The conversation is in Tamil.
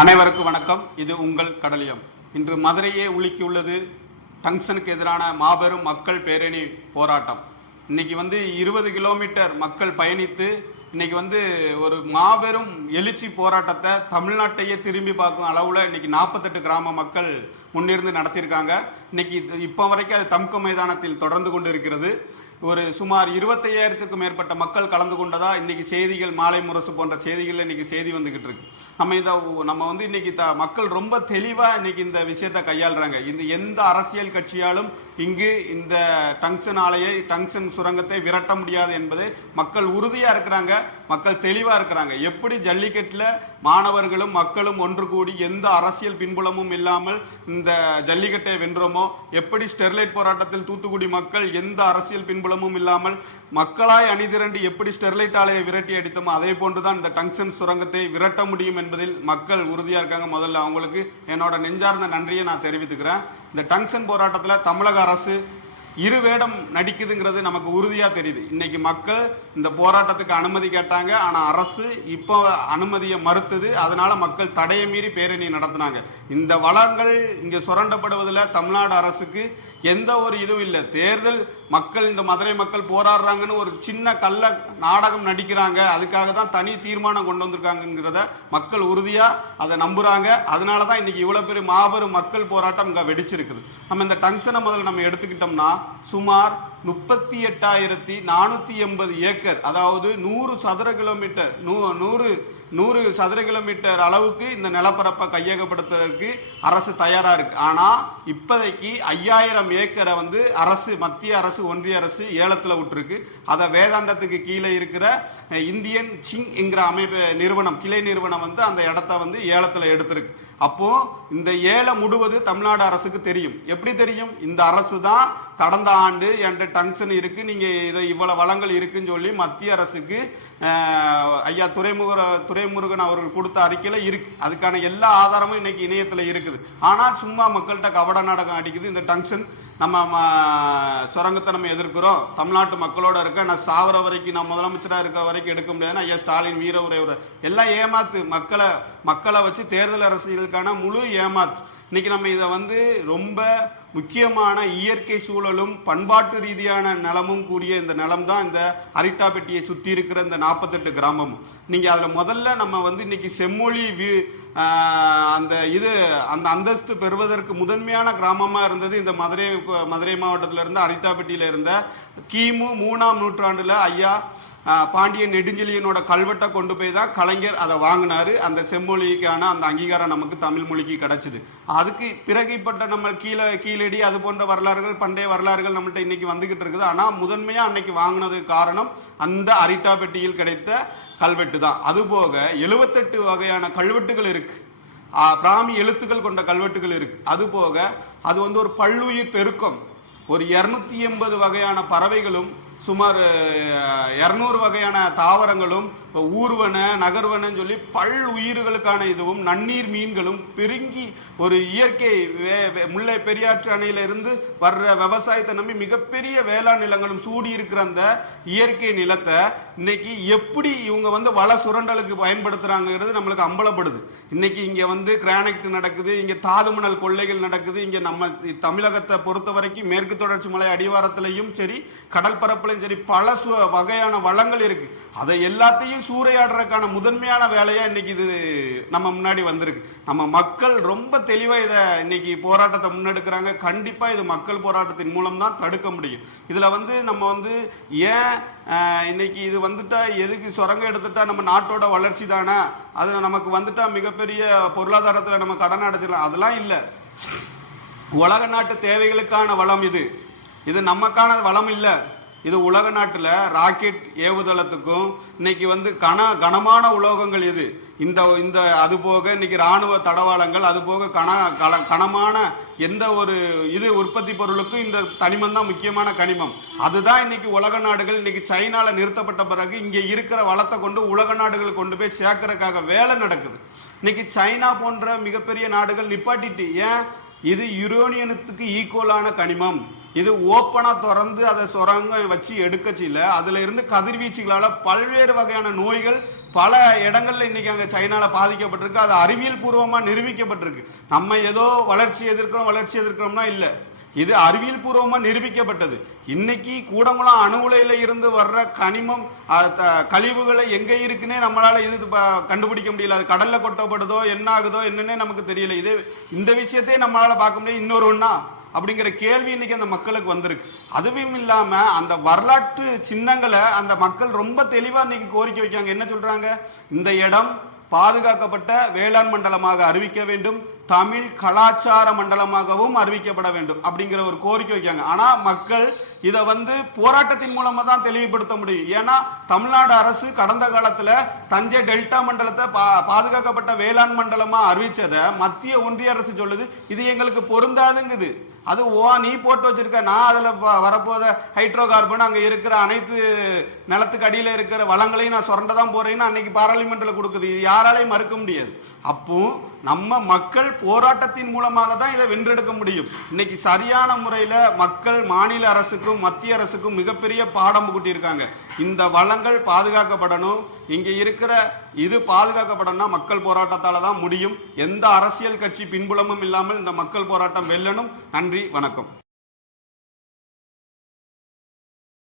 அனைவருக்கும் வணக்கம். இது உங்கள் கடலியம். இன்று மதுரையே உலுக்கியுள்ளது டங்ஷனுக்கு எதிரான மாபெரும் மக்கள் பேரணி போராட்டம். இன்னைக்கு 20 கிலோமீட்டர் மக்கள் பயணித்து இன்னைக்கு ஒரு மாபெரும் எழுச்சி போராட்டத்தை தமிழ்நாட்டையே திரும்பி பார்க்கும் அளவுல இன்னைக்கு 48 கிராம மக்கள் முன்னிருந்து நடத்தியிருக்காங்க. இன்னைக்கு இப்போ வரைக்கும் அது தம்கு மைதானத்தில் தொடர்ந்து கொண்டு இருக்கிறது. ஒரு சுமார் 25,000க்கும் மேற்பட்ட மக்கள் கலந்து கொண்டதா இன்னைக்கு செய்திகள், மாலை முரசு போன்ற செய்திகள் இன்னைக்கு செய்தி வந்துகிட்டு இருக்கு. நம்ம இன்னைக்கு மக்கள் ரொம்ப தெளிவா இன்னைக்கு இந்த விஷயத்தை கையாளுறாங்க. இந்த எந்த அரசியல் கட்சியாலும் இங்கு இந்த டங்ஷன் ஆலையை, டங்ஷன் சுரங்கத்தை விரட்ட முடியாது என்பதை மக்கள் உறுதியா இருக்கிறாங்க, மக்கள் தெளிவா இருக்கிறாங்க. எப்படி ஜல்லிக்கட்டுல மாணவர்களும் மக்களும் ஒன்று கூடி எந்த அரசியல் பின்புலமும் இல்லாமல் இந்த ஜல்லிக்கட்டை வென்றோமோ, எப்படி ஸ்டெர்லைட் போராட்டத்தில் தூத்துக்குடி மக்கள் எந்த அரசியல் பின்புலமும் இல்லாமல் மக்களாய் அணிதிரண்டு எப்படி ஸ்டெர்லைட் ஆலையை விரட்டி அடித்தோமோ, அதே போன்றுதான் இந்த டங்ஷன் சுரங்கத்தை விரட்ட முடியும் என்பதில் மக்கள் உறுதியா இருக்காங்க. முதல்ல அவங்களுக்கு என்னோட நெஞ்சார்ந்த நன்றியை நான் தெரிவித்துக்கிறேன். இந்த டங்ஷன் போராட்டத்துல தமிழக அரசு இரு வேடம் நடிக்குதுங்கிறது நமக்கு உறுதியா தெரியுது. இன்னைக்கு மக்கள் இந்த போராட்டத்துக்கு அனுமதி கேட்டாங்க, ஆனா அரசு இப்போ அனுமதியை மறுத்தது. அதனால மக்கள் தடையை மீறி பேரணி நடத்தினாங்க. இந்த வளங்கள் இங்க சுரண்டப்படுவதில் தமிழ்நாடு அரசுக்கு எந்த ஒரு இதுவும் இல்லை. தேர்தல் மக்கள், இந்த மதுரை மக்கள் போராடுறாங்கன்னு ஒரு சின்ன கள்ள நாடகம் நடிக்கிறாங்க. அதுக்காக தான் தனி தீர்மானம் கொண்டு வந்திருக்காங்கிறத மக்கள் உறுதியா அதை நம்புறாங்க. அதனாலதான் இன்னைக்கு இவ்வளவு பெரிய மாபெரும் மக்கள் போராட்டம் இங்க வெடிச்சிருக்குது. நம்ம இந்த டங்ஷனை முதல்ல நம்ம எடுத்துக்கிட்டோம்னா சுமார் 38,480 ஏக்கர், அதாவது 100 சதுர கிலோமீட்டர் 100 சதுர கிலோமீட்டர் அளவுக்கு இந்த நிலப்பரப்பை கையகப்படுத்துவதற்கு அரசு தயாரா இருக்கு. ஆனா இப்போதைக்கு 5,000 ஏக்கரை அரசு, மத்திய அரசு, ஒன்றிய அரசு ஏலத்துல விட்டுருக்கு. அதை வேதாந்தத்துக்கு கீழே இருக்கிற இந்தியன் சிங் என்கிற அமைப்பு நிறுவனம், கிளை நிறுவனம் அந்த இடத்த ஏலத்துல எடுத்திருக்கு. அப்போ இந்த ஏலம் முடுவது தமிழ்நாடு அரசுக்கு தெரியும். எப்படி தெரியும்? இந்த அரசு தான் கடந்த ஆண்டு என்கிட்ட டங்ஷன் இருக்கு, நீங்க இதை இவ்வளவு வளங்கள் இருக்குன்னு சொல்லி மத்திய அரசுக்கு ஐயா துரைமுருகன் அவர்கள் கொடுத்த அறிக்கையில இருக்கு. அதுக்கான எல்லா ஆதாரமும் இன்னைக்கு இணையத்துல இருக்குது. ஆனா சும்மா மக்கள்கிட்ட கவட நாடகம் அடிக்குது. இந்த டங்ஷன் நம்ம சுரங்கத்தை நம்ம எதிர்க்கிறோம், தமிழ்நாட்டு மக்களோட இருக்க, நான் சாவர வரைக்கும், நான் முதலமைச்சரா இருக்கிற வரைக்கும் எடுக்க முடியாதுன்னா ஐயா ஸ்டாலின் வீர உரை எல்லாம் ஏமாத்து, மக்களை வச்சு தேர்தல் அரசியலுக்கான முழு ஏமாத்து. இன்னைக்கு நம்ம இதை ரொம்ப முக்கியமான இயற்கை சூழலும் பண்பாட்டு ரீதியான நிலமும் கூடிய இந்த நிலம் தான் இந்த அரிட்டாப்பட்டியை சுத்தி இருக்கிற இந்த 48 கிராமமும். நீங்க அதுல முதல்ல நம்ம இன்னைக்கு செம்மொழி அந்த அந்தஸ்து பெறுவதற்கு முதன்மையான கிராமமா இருந்தது இந்த மதுரை மாவட்டத்தில் இருந்த அரிட்டாப்பட்டியில இருந்த கிமு 3ஆம் நூற்றாண்டுல ஐயா பாண்டியன் நெடுஞ்செழியனோட கல்வெட்டை கொண்டு போய் தான் கலைஞர் அதை வாங்கினாரு. அந்த செம்மொழிக்கான அந்த அங்கீகாரம் நமக்கு தமிழ் மொழிக்கு கிடைச்சது. அதுக்கு பிறகுப்பட்ட நம்ம கீழடி அது போன்ற வரலாறுகள், பண்டைய வரலாறுகள் நம்மள்ட்ட இன்னைக்கு வந்துகிட்டு இருக்குது. ஆனா முதன்மையா அன்னைக்கு வாங்கினதுக்கு காரணம் அந்த அரிட்டாப்பட்டியில் கிடைத்த கல்வெட்டு தான். அதுபோக 78 வகையான கல்வெட்டுகள் இருக்கு, பிராமி எழுத்துக்கள் கொண்ட கல்வெட்டுகள் இருக்கு. அதுபோக அது ஒரு பல்லுயிர் பெருக்கம், ஒரு 280 வகையான பறவைகளும், சுமார் 200 வகையான தாவரங்களும், ஊர்வன நகர்வனன்னு சொல்லி பல் உயிர்களுக்கான இதுவும், நன்னீர் மீன்களும் பெருங்கி ஒரு இயற்கை முல்லை பெரியாற்று அணையில இருந்து வர்ற விவசாயத்தை நம்பி மிகப்பெரிய வேளாண் நிலங்களும் சூடி இருக்கிற அந்த இயற்கை நிலத்தை இன்னைக்கு எப்படி இவங்க வள சுரண்டலுக்கு பயன்படுத்துறாங்கிறது நம்மளுக்கு அம்பலப்படுது. இன்னைக்கு இங்க கிரானைட் நடக்குது, இங்க தாதுமணல் கொள்ளைகள் நடக்குது. இங்க நம்ம தமிழகத்தை பொறுத்த வரைக்கும் மேற்கு தொடர்ச்சி மலை அடிவாரத்திலையும் சரி, கடல் பரப்புலையும் சரி, பல வகையான வளங்கள் இருக்கு. அதை எல்லாத்தையும் சூறையாடுறதுக்கான முதன்மையான வேலையா இன்னைக்கு இது நம்ம முன்னாடி வந்திருக்கு. நம்ம மக்கள் ரொம்ப தெளிவா இதை இன்னைக்கு போராட்டத்தை முன்னெடுக்கிறாங்க. கண்டிப்பா இது மக்கள் போராட்டத்தின் மூலம் தான் தடுக்க முடியும். இதுல நம்ம ஏன் இன்னைக்கு இது எதுக்கு சுரங்கம் எடுத்துட்டா நம்ம நாட்டோட வளர்ச்சி தானே, அது நமக்கு மிகப்பெரிய பொருளாதாரத்துல நம்ம கடன் அடைச்சிடலாம், அதெல்லாம் இல்லை. உலக நாட்டு தேவைகளுக்கான வளம் இது நமக்கான வளம் இல்லை. இது உலக நாட்டுல ராக்கெட் ஏவுதளத்துக்கும் இன்னைக்கு கனமான உலோகங்கள் இந்த அது போக இன்னைக்கு ராணுவ தடவாளங்கள், அது போக கனமான எந்த ஒரு உற்பத்தி பொருளுக்கும் இந்த தனிமம் தான் முக்கியமான கனிமம். அதுதான் இன்னைக்கு உலக நாடுகள் இன்னைக்கு சைனால நிறுத்தப்பட்ட பிறகு இங்க இருக்கிற வளத்தை கொண்டு உலக நாடுகள் கொண்டு போய் சேர்க்கறதுக்காக வேலை நடக்குது. இன்னைக்கு சைனா போன்ற மிகப்பெரிய நாடுகள் நிப்பாட்டிட்டு, ஏன் இது யுரேனியத்துக்கு ஈக்குவலான கனிமம், இது ஓப்பனா திறந்து அதை சுரங்க வச்சு எடுக்கச்சில்ல, அதுல இருந்து கதிர்வீச்சுகளால பல்வேறு வகையான நோய்கள் பல இடங்கள்ல இன்னைக்கு அங்க சைனால பாதிக்கப்பட்டிருக்கு. அது அறிவியல் பூர்வமா நிரூபிக்கப்பட்டிருக்கு. நம்ம ஏதோ வளர்ச்சி எதிர்க்கிறோம்னா இல்ல, இது அறிவியல் பூர்வமா நிரூபிக்கப்பட்டது. இன்னைக்கு கூடங்குளம் அணு உலையில இருந்து வர்ற கனிமம் கழிவுகளை எங்க இருக்குன்னே நம்மளால இது கண்டுபிடிக்க முடியல. அது கடல்ல கொட்டப்படுதோ என்ன ஆகுதோ என்னன்னே நமக்கு தெரியல. இது இந்த விஷயத்தையே நம்மளால பார்க்க முடியும். இன்னொரு ஒண்ணா அப்படிங்கிற கேள்வி இன்னைக்கு அந்த மக்களுக்கு வந்திருக்கு. அதுவும் இல்லாம அந்த வரலாற்று சின்னங்களை அந்த மக்கள் ரொம்ப தெளிவா இன்னைக்கு கோரிக்கை வைக்காங்க. என்ன சொல்றாங்க? இந்த இடம் பாதுகாக்கப்பட்ட வேளாண் மண்டலமாக அறிவிக்க வேண்டும், தமிழ் கலாச்சார மண்டலமாகவும் அறிவிக்கப்பட வேண்டும் அப்படிங்கிற ஒரு கோரிக்கை வைக்காங்க. ஆனா மக்கள் இதை போராட்டத்தின் மூலமா தான் தெளிவுபடுத்த முடியும். ஏன்னா தமிழ்நாடு அரசு கடந்த காலத்துல தஞ்சை டெல்டா மண்டலத்தை பாதுகாக்கப்பட்ட வேளாண் மண்டலமா அறிவிச்சதை மத்திய ஒன்றிய அரசு சொல்லுது இது எங்களுக்கு பொருந்தாதுங்குது. அது நீ போட்டு வச்சிருக்க, நான் அதுல வரப்போத ஹைட்ரோ கார்பன் அங்க இருக்கிற அனைத்து நிலத்துக்கு அடியில இருக்கிற வளங்களையும் நான் சுரண்டதான் போறேன்னு அன்னைக்கு பாராளுமன்றத்தில் கொடுக்குது. இது யாராலையும் மறுக்க முடியாது. அப்போ நம்ம மக்கள் போராட்டத்தின் மூலமாக தான் இதை வென்றெடுக்க முடியும். இன்னைக்கு சரியான முறையில மக்கள் மாநில அரசுக்கும் மத்திய அரசுக்கும் மிகப்பெரிய பாடம் புகுட்டி இருக்காங்க. இந்த வளங்கள் பாதுகாக்கப்படணும், இங்க இருக்கிற இது பாதுகாக்கப்படணும்னா மக்கள் போராட்டத்தால தான் முடியும். எந்த அரசியல் கட்சி பின்புலமும் இல்லாமல் இந்த மக்கள் போராட்டம் வெல்லணும். நன்றி, வணக்கம்.